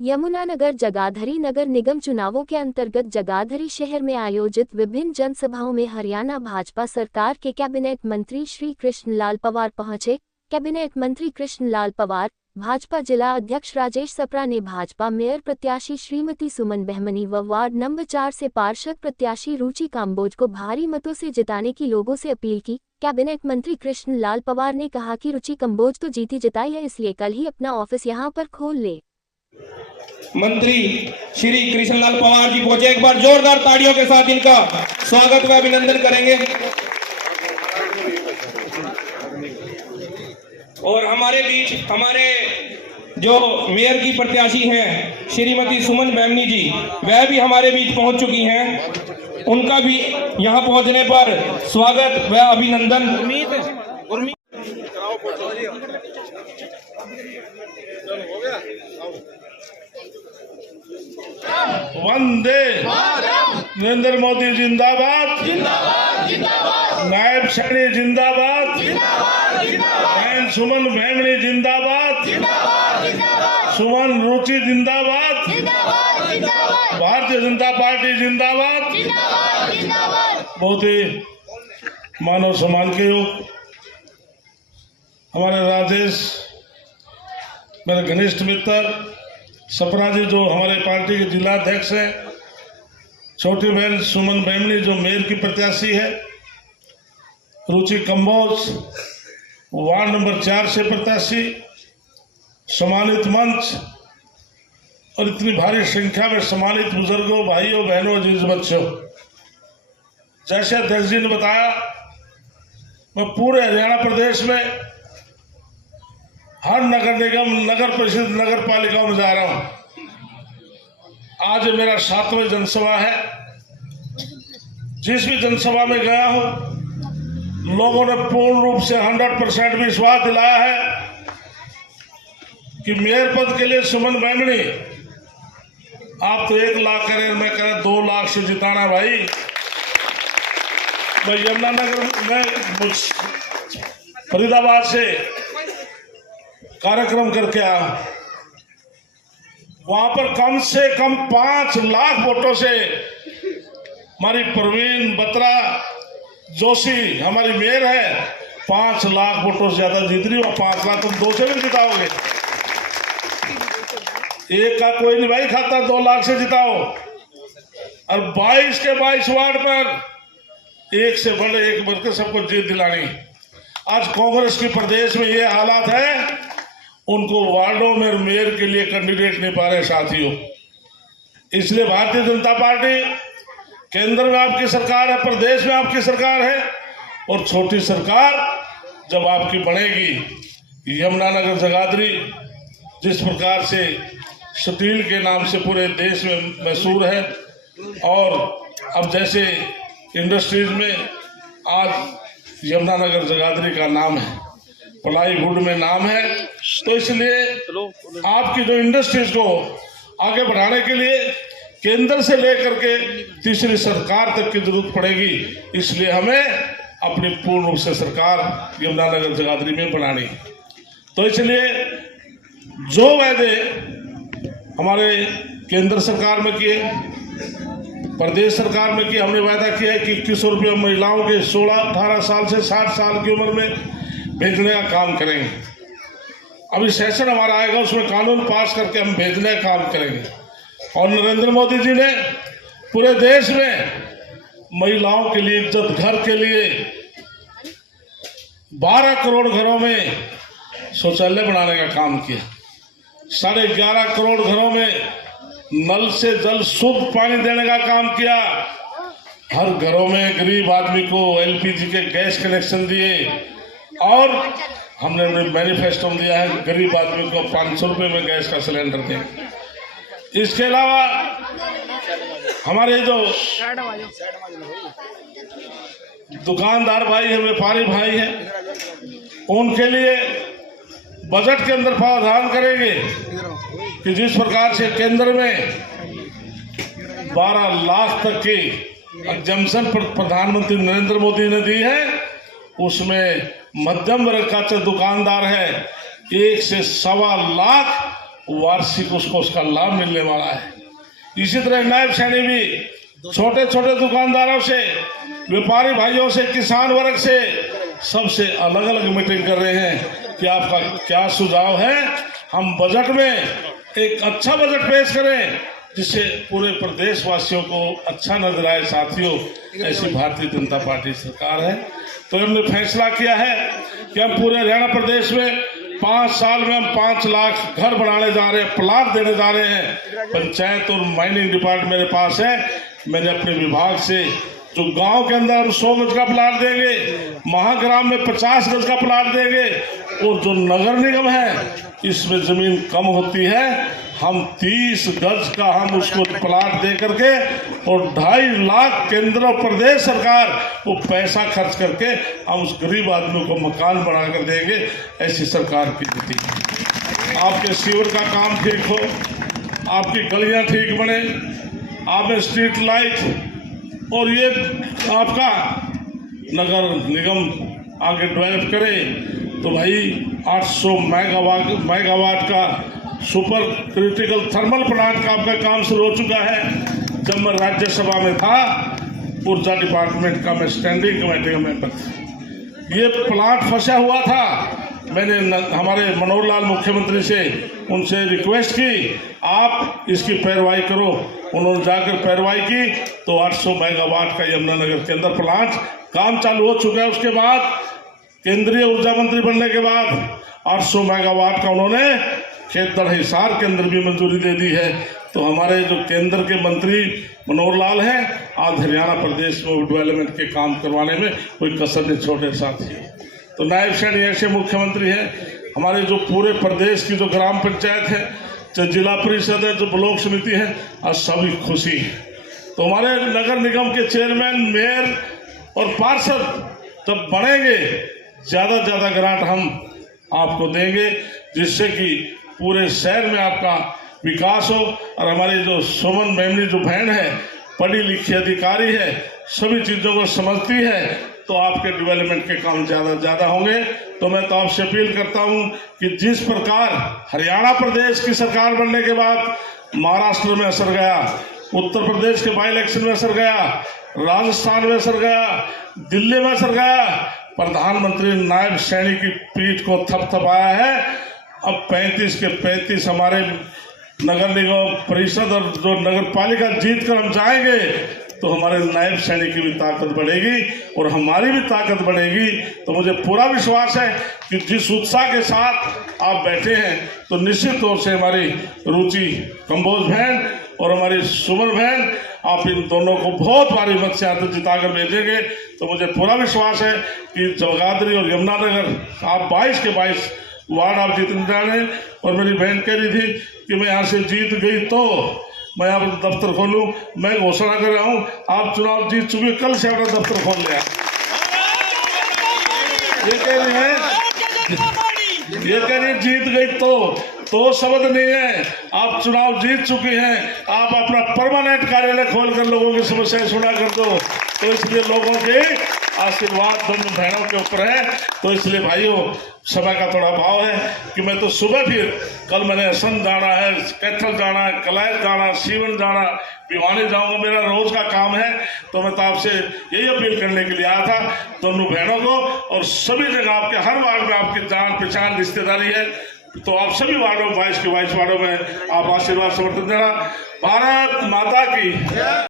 यमुनानगर जगाधरी नगर निगम चुनावों के अंतर्गत जगाधरी शहर में आयोजित विभिन्न जनसभाओं में हरियाणा भाजपा सरकार के कैबिनेट मंत्री श्री कृष्णलाल पंवार पहुंचे। कैबिनेट मंत्री कृष्णलाल पंवार, भाजपा जिला अध्यक्ष राजेश सप्रा ने भाजपा मेयर प्रत्याशी श्रीमती सुमन बहमनी व वार्ड नंबर 4 से पार्षद प्रत्याशी रुचि काम्बोज को भारी मतों से जिताने की लोगों से अपील की। कैबिनेट मंत्री कृष्णलाल पंवार ने कहा कि रुचि काम्बोज तो जीती जिताई है, इसलिए कल ही अपना ऑफिस यहां पर खोल ले। मंत्री श्री कृष्णलाल पंवार जी पहुंचे, एक बार जोरदार तालियों के साथ इनका स्वागत व अभिनंदन करेंगे। और हमारे बीच हमारे जो मेयर की प्रत्याशी हैं श्रीमती सुमन बहमनी जी, वह भी हमारे बीच पहुंच चुकी हैं। उनका भी यहां पहुंचने पर स्वागत व अभिनंदन। वंदे नरेंद्र मोदी जिंदाबाद, नायब सैनी जिंदाबाद, बहन सुमन बहमनी जिंदाबाद, सुमन रुचि जिंदाबाद, भारतीय जनता पार्टी जिंदाबाद। बहुत ही मानव सम्मान के योग हमारे राजेश, मेरे घनिष्ठ मित्र सपरा जी जो हमारे पार्टी के जिला अध्यक्ष हैं, छोटी बहन सुमन बहमनी जो मेयर की प्रत्याशी है, रुचि काम्बोज वार्ड नंबर 4 से प्रत्याशी, सम्मानित मंच और इतनी भारी संख्या में सम्मानित बुजुर्गों, भाइयों, बहनों, अजीज बच्चों, जैसे अध्यक्ष जी ने बताया, मैं पूरे हरियाणा प्रदेश में हर नगर निगम, नगर परिषद, नगर पालिकाओं में जा रहा हूं। आज मेरा 7वां जनसभा है। जिस भी जनसभा में गया हूं, लोगों ने पूर्ण रूप से 100% विश्वास दिलाया है कि मेयर पद के लिए सुमन बहमनी, आप तो 1 लाख करें, मैं करें 2 लाख से जिताना। भाई मैं यमुनानगर में फरीदाबाद से कार्यक्रम करके आया, वहां पर कम से कम 5 लाख वोटों से हमारी प्रवीण बत्रा जोशी हमारी मेयर है, 5 लाख वोटों से ज्यादा जीत रही हो। 5 लाख तुम 2 से भी जिताओगे, एक का कोई नहीं भाई खाता, 2 लाख से जिताओ। और 22 के 22 वार्ड पर एक से बढ़कर सबको जीत दिलानी। आज कांग्रेस की प्रदेश में ये हालात है, उनको वार्डों में मेयर के लिए कैंडिडेट नहीं पा रहे साथियों। इसलिए भारतीय जनता पार्टी केंद्र में आपकी सरकार है, प्रदेश में आपकी सरकार है, और छोटी सरकार जब आपकी बनेगी, यमुनानगर जगाधरी जिस प्रकार से स्टील के नाम से पूरे देश में मशहूर है, और अब जैसे इंडस्ट्रीज में आज यमुनानगर जगाधरी का नाम है, प्लाईवुड में नाम है, तो इसलिए आपकी जो इंडस्ट्रीज को आगे बढ़ाने के लिए केंद्र से लेकर के तीसरी सरकार तक की जरूरत पड़ेगी। इसलिए हमें अपनी पूर्ण रूप से सरकार यमुनानगर जगाधरी में बनानी। तो इसलिए जो वादे हमारे केंद्र सरकार में किए, प्रदेश सरकार में किए, हमने वादा किया है कि 2100 रुपये महिलाओं के 16-18 साल से 60 साल की उम्र में भेजने का काम करेंगे। अभी सेशन हमारा आएगा, उसमें कानून पास करके हम भेजने का काम करेंगे। और नरेंद्र मोदी जी ने पूरे देश में महिलाओं के लिए इज्जत घर के लिए 12 करोड़ घरों में शौचालय बनाने का काम किया। 11.5 करोड़ घरों में नल से जल शुद्ध पानी देने का काम किया। हर घरों में गरीब आदमी को LPG के गैस कनेक्शन दिए, और हमने मैनिफेस्टो में दिया है गरीब आदमी को 500 रुपये में गैस का सिलेंडर दें। इसके अलावा हमारे जो दुकानदार भाई हैं, व्यापारी भाई हैं, उनके लिए बजट के अंदर प्रावधान करेंगे कि जिस प्रकार से केंद्र में 12 लाख तक की एग्जम्पशन प्रधानमंत्री नरेंद्र मोदी ने दी है, उसमें मध्यम वर्ग का जो दुकानदार है 1 से 1.25 लाख वार्षिक उसको उसका लाभ मिलने वाला है। इसी तरह नायब सैनी भी छोटे छोटे दुकानदारों से, व्यापारी भाइयों से, किसान वर्ग से, सबसे अलग अलग मीटिंग कर रहे हैं कि आपका क्या सुझाव है, हम बजट में एक अच्छा बजट पेश करें जिससे पूरे प्रदेशवासियों को अच्छा नजर आए। साथियों, ऐसी भारतीय जनता पार्टी सरकार है। तो हमने फैसला किया है कि हम पूरे हरियाणा प्रदेश में 5 साल में हम 5 लाख घर बनाने जा रहे हैं, प्लाट देने जा रहे हैं। पंचायत और माइनिंग डिपार्टमेंट मेरे पास है। मैंने अपने विभाग से जो गांव के अंदर हम 100 गज का प्लाट देंगे, महाग्राम में 50 गज का प्लाट देंगे, और जो नगर निगम है इसमें जमीन कम होती है, हम 30 गज का हम उसको प्लाट दे करके और 2.5 लाख केंद्र और प्रदेश सरकार वो पैसा खर्च करके हम उस गरीब आदमी को मकान बना कर देंगे। ऐसी सरकार की नीति। आपके सीवर का काम ठीक हो, आपकी गलियां ठीक बने, आप में स्ट्रीट लाइट, और ये आपका नगर निगम आगे डेवलप करे तो भाई 800 मेगावाट का सुपर क्रिटिकल थर्मल प्लांट का आपका काम शुरू हो चुका है। जब मैं राज्यसभा में था, ऊर्जा डिपार्टमेंट का मैं स्टैंडिंग कमेटी का मेंबर था, ये प्लांट फंसा हुआ था। मैंने हमारे मनोहर लाल मुख्यमंत्री से उनसे रिक्वेस्ट की, आप इसकी पैरवाई करो। उन्होंने जाकर पैरवाई की तो 800 मेगावाट का यमुनानगर के अंदर प्लांट काम चालू हो चुका है। उसके बाद केंद्रीय ऊर्जा मंत्री बनने के बाद 800 मेगावाट का उन्होंने खेतड़ हिसार के अंदर भी मंजूरी दे दी है। तो हमारे जो केंद्र के मंत्री मनोहर लाल हैं, आज हरियाणा प्रदेश में डेवलपमेंट के काम करवाने में कोई कसर नहीं छोड़े। साथी, तो नायब सैनी ऐसे मुख्यमंत्री हैं। हमारे जो पूरे प्रदेश की जो ग्राम पंचायत है, जो जिला परिषद है, जो ब्लॉक समिति है, आज सभी खुशी है। तो हमारे नगर निगम के चेयरमैन, मेयर और पार्षद जब बनेंगे, ज़्यादा से ज़्यादा ग्रांट हम आपको देंगे, जिससे कि पूरे शहर में आपका विकास हो। और हमारी जो सुमन मेमनी जो बहन है, पढ़ी लिखी अधिकारी है, सभी चीज़ों को समझती है, तो आपके डेवलपमेंट के काम ज़्यादा से ज़्यादा होंगे। तो मैं तो आपसे अपील करता हूं कि जिस प्रकार हरियाणा प्रदेश की सरकार बनने के बाद महाराष्ट्र में असर गया, उत्तर प्रदेश के बाई इलेक्शन में असर गया, राजस्थान में असर गया, दिल्ली में असर गया, प्रधानमंत्री नायब सैनी की पीठ को थपथपाया है। अब 35 के 35 हमारे नगर निगम परिषद और जो नगर पालिका जीत कर हम जाएंगे तो हमारे नायब सैनिक की भी ताकत बढ़ेगी और हमारी भी ताकत बढ़ेगी। तो मुझे पूरा विश्वास है कि जिस उत्साह के साथ आप बैठे हैं, तो निश्चित तौर से हमारी रुचि कंबोज बहन और हमारी सुमन बहन, आप इन दोनों को बहुत भारी मत से आते जिताकर भेजेंगे। तो मुझे पूरा विश्वास है कि जगाधरी और यमुनानगर आप 22 के 22 वार्ड आप जीतने जा रहे हैं। और मेरी बहन कह रही थी कि मैं यहाँ से जीत गई तो मैं आप दफ्तर खोलूं। मैं घोषणा कर रहा हूं, आप चुनाव जीत चुके, कल से अपना दफ्तर खोल लिया। ये कह रही है जीत गई तो शब्द नहीं है, आप चुनाव जीत चुकी हैं। आप अपना परमानेंट कार्यालय खोलकर लोगों की समस्याएं सुना कर दो। तो इसलिए लोगों के आशीर्वाद दोनों बहनों के ऊपर है। तो इसलिए भाइयों, समय का थोड़ा भाव है कि मैं तो सुबह फिर कल मैंने असम जाना है, कैथल जाना है, कलायत जाना, सीवन जाना, भिवानी जाऊंगा, मेरा रोज का काम है। तो मैं तो आपसे यही अपील करने के लिए आया था दोनों बहनों को। और सभी जगह आपके हर वार्ड में आपकी जान पहचान रिश्तेदारी है, तो आप सभी वार्डों 22 के 22 वार्डों में आप आशीर्वाद समर्थन देना। भारत माता की